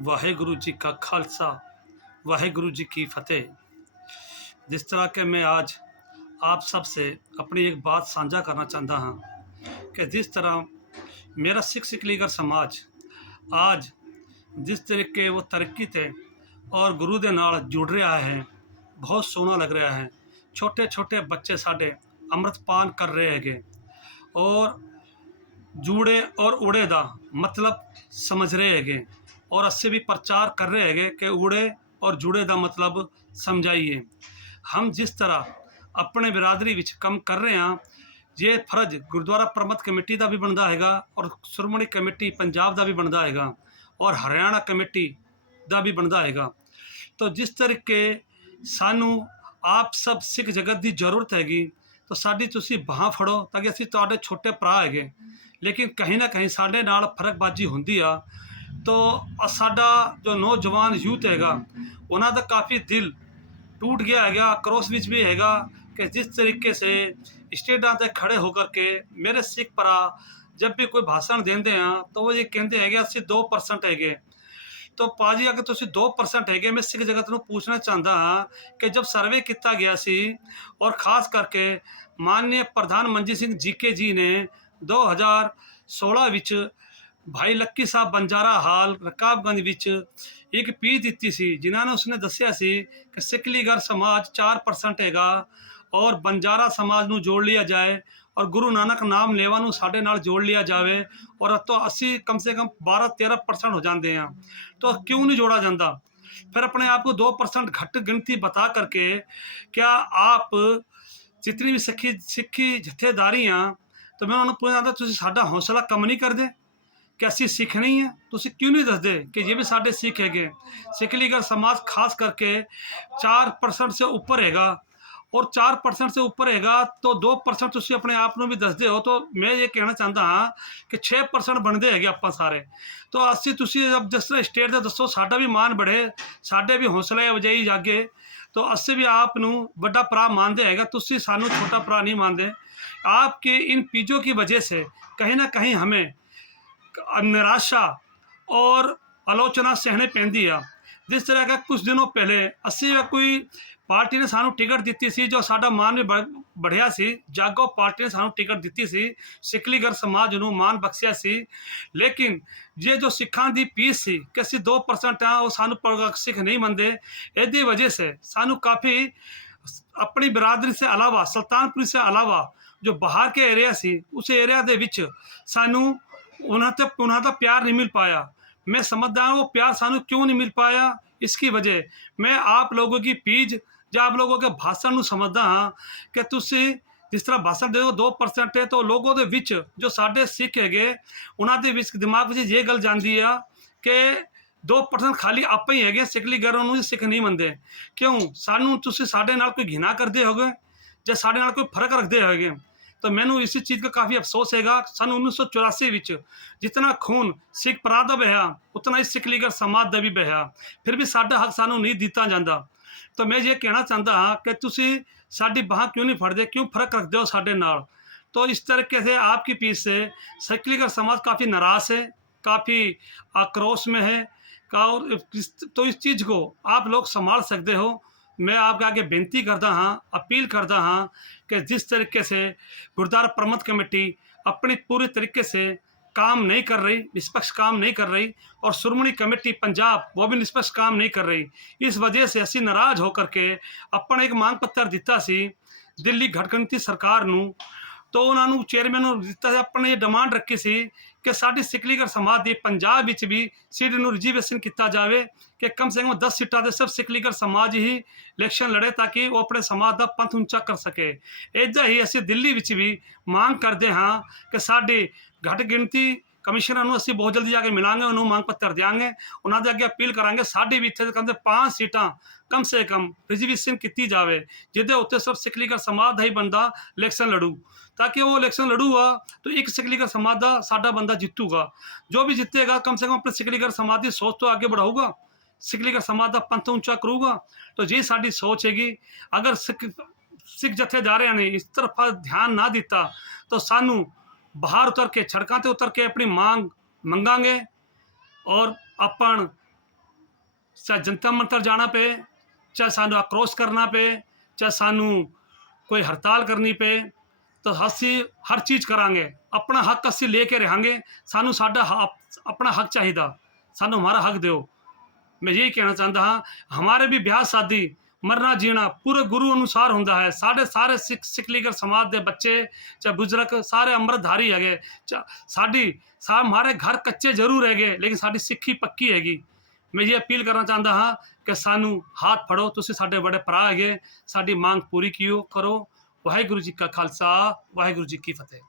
वाहेगुरु जी का खालसा वाहेगुरु जी की फतेह। जिस तरह के मैं आज आप सब से अपनी एक बात साझा करना चाहता हाँ कि जिस तरह मेरा सिख सिखलीगर समाज आज जिस तरीके वो तरक्की थे और गुरु दे नाल जुड़ रहा है, बहुत सोहना लग रहा है। छोटे छोटे बच्चे साढ़े अमृतपान कर रहे हैं और जूड़े और उड़े दा मतलब समझ रहे हैं और अस्से भी प्रचार कर रहे हैं कि उड़े और जुड़े दा मतलब समझाइए। हम जिस तरह अपने बिरादरी विच कम कर रहे हैं, ये फर्ज गुरुद्वारा प्रबंध कमेटी का भी बनता है और श्रोमणी कमेटी पंजाब का भी बनता है और हरियाणा कमेटी का भी बनता है। तो जिस तरीके सानू आप सब सिख जगत की जरूरत हैगी, तो साडी तुसी बाह फड़ो ताकि असीं तुहाडे छोटे भरा है, लेकिन कहीं ना कहीं साडे नाल फर्कबाजी होंदी आ। तो साडा जो नौजवान यूथ हैगा उन्हां दा काफ़ी दिल टूट गया हैगा, क्रॉस विच भी हैगा कि जिस तरीके से स्टेडां ते खड़े होकर के मेरे सिख भरा जब भी कोई भाषण देंदे हैं तो वो ये कहते हैं कि असीं 2% हैगे। तो पाजी अगर तुसीं 2% हैगे, मैं सिख जगत नूं पूछना चाहता हाँ कि जब सर्वे किया गया सी और खास करके माननीय प्रधानमंत्री सिंह जीके जी ने 2016 विच भाई लक्की साहब बंजारा हाल रकाबगंज विच एक स्पीच दी सी, जिन्होंने उसने दसिया सी कि सिखलीगर समाज 4% हैगा और बंजारा समाज नूं जोड़ लिया जाए और गुरु नानक नाम लेवा नूं साडे नाल जोड़ लिया जाए और तो असी कम से कम 12-13% हो जाते हैं। तो क्यों नहीं जोड़ा जाता? फिर अपने आप को 2% घट गिनती बता करके क्या आप जितनी भी सिखी जथेदारी हाँ, तो मैं उन्होंने पूछना चाहता तुसीं साडा हौसला कम नहीं करते कि असी सिख नहीं है? तुसीं क्यों नहीं दसदे कि ये भी साढ़े सिख है? सिखलीगर समाज खास करके 4% से ऊपर हैगा और 4% से ऊपर हैगा तो 2% तुसीं अपने आप में भी दसदे हो। तो मैं ये कहना चाहता हाँ कि 6% बनते हैं आप सारे। तो असी तुसीं जब जिस तरह स्टेट से दसो साडा भी मान बढ़े, साडे भी हौसला वजाई जागे, तो असी भी आप बड़ा भरा मानते हैं, तुसीं सानू छोटा भरा नहीं मानते। आपके इन पीजों की वजह से कहीं ना कहीं हमें निराशा और आलोचना सहने पैंदी है। जिस तरह का कुछ दिनों पहले अस्सी कोई पार्टी ने सानू टिकट दी सी, जो साडा मान भी बढ़िया सी, जागो पार्टी ने सानू टिकट दी सी, सिखलीगर समाज नूं मान बख्शिया सी। लेकिन ये जो सिखां दी पीस सी कि असीं 2% हाँ, वो सानू सिख नहीं मनते। इहदी वजह से सानू काफ़ी अपनी बिरादरी से अलावा सुल्तानपुरी से अलावा जो बाहर के एरिया सी उस एरिया दे विच सानू उन्हें तो प्यार नहीं मिल पाया। मैं समझदा हूँ वो प्यार सानू क्यों नहीं मिल पाया, इसकी वजह मैं आप लोगों की पीज या आप लोगों के भाषण नूं समझदा हाँ कि तुसीं जिस तरह भाषण दे 2% है, तो लोगों के विच जो साडे सिख है उन्हां दे विच दिमाग में ये गल जाती है कि 2% खाली आप ही है सिखलीगरां नूं सिख नहीं मनते। क्यों सानू तुसीं साडे नाल कोई घिना करते होगे या साडे नाल कोई फर्क रखते होगे? तो मैनू इसी चीज़ का काफ़ी अफसोस हैगा। सन 1984 विच जितना खून सिख भरा दा बहा उतना ही सिखलीगर समाज का भी बहा, फिर भी साडा हक सानू नहीं दिता जाता। तो मैं ये कहना चाहता हाँ कि तुसीं साडी बाह क्यों नहीं फड़ते, क्यों फर्क रखते हो साडे नाल? तो इस तरीके से आपकी पीछ से सिखलीगर समाज काफ़ी नाराज़ है, काफ़ी आक्रोश में है। और तो इस चीज़ को आप लोग संभाल सकते हो। मैं आपके आगे बेनती करता हाँ, अपील करता हाँ कि जिस तरीके से गुरुद्वारा प्रबंध कमेटी अपनी पूरी तरीके से काम नहीं कर रही, निष्पक्ष काम नहीं कर रही, और श्रोमणी कमेटी पंजाब वो भी निष्पक्ष काम नहीं कर रही। इस वजह से असी नाराज़ होकर के अपन एक मांग पत्र दिता सी दिल्ली घटगणती सरकार नूं। तो उन्होंने चेयरमैन नूं दिता अपने डिमांड रखी सी कि साडी सिखलीगर समाज की पंजाब विच भी सीट नूं रिजर्वेशन किया जाए कि कम से कम 10 सीटां ते सिर्फ सिखलीगर समाज ही इलैक्शन लड़े ताकि वो अपने समाज का पंथ ऊंचा कर सके। इदा ही असीं दिल्ली विच भी मांग करते हाँ कि साडी घट गिणती कमिश्नर नूं असीं बहुत जल्दी जाके मिलांगे, उन्होंने मांग पत्र देंगे, उन्होंने अगे अपील करांगे साडी भी इत्थे कम से 5 सीटां कम से कम रिजर्वेशन की जाए जिहदे उत्ते सिर्फ सिखलीगर समाज का ही बंदा इलैक्शन लड़ू, ताकि वो इलैक्शन लड़ूगा तो एक सिखलीगर समाज का साडा बंदा जितूगा। जो भी जितेगा कम से कम अपने सिखलीगर समाज की सोच तो आगे बढ़ाऊगा, सिखलीगर समाज का पंथ ऊंचा करूगा। तो ये साडी सोच हैगी। अगर सिख जथेदारियां ने इस तरफ ध्यान ना दिता तो सानू बाहर उतर के सड़कों पर उतर के अपनी मांग मंगांगे और अपन ਚਾਹੇ ਜੰਤਰ ਮੰਤਰ ਜਾਣਾ ਪਏ, ਚਾਹੇ ਸਾਨੂੰ ਆਕਰੋਸ਼ ਕਰਨਾ ਪਏ, ਚਾਹੇ ਸਾਨੂੰ ਕੋਈ ਹੜਤਾਲ ਕਰਨੀ ਪਏ, ਤਾਂ ਅਸੀਂ ਹਰ ਚੀਜ਼ ਕਰਾਂਗੇ। ਆਪਣਾ ਹੱਕ ਅਸੀਂ ਲੈ ਕੇ ਰਹਾਂਗੇ। ਸਾਨੂੰ ਸਾਡਾ ਆਪਣਾ ਹੱਕ ਚਾਹੀਦਾ, ਸਾਨੂੰ ਹਮਾਰਾ ਹੱਕ ਦਿਓ। मैं यही कहना चाहता हाँ, हमारे भी ब्याह शादी मरना जीना पूरे गुरु अनुसार होंदा है। सारे सिख लीगर समाज के बच्चे चाहे बुजुर्ग सारे अमृतधारी है। हमारे घर कच्चे जरूर है लेकिन साडी सिक्खी पक्की हैगी। मैं ये अपील करना चाहता हाँ कि सानू हाथ फड़ो, तुसीं साडे बड़े भरा है, साडी मांग पूरी करो। वाहिगुरू जी का खालसा, वाहिगुरू जी की फतेह।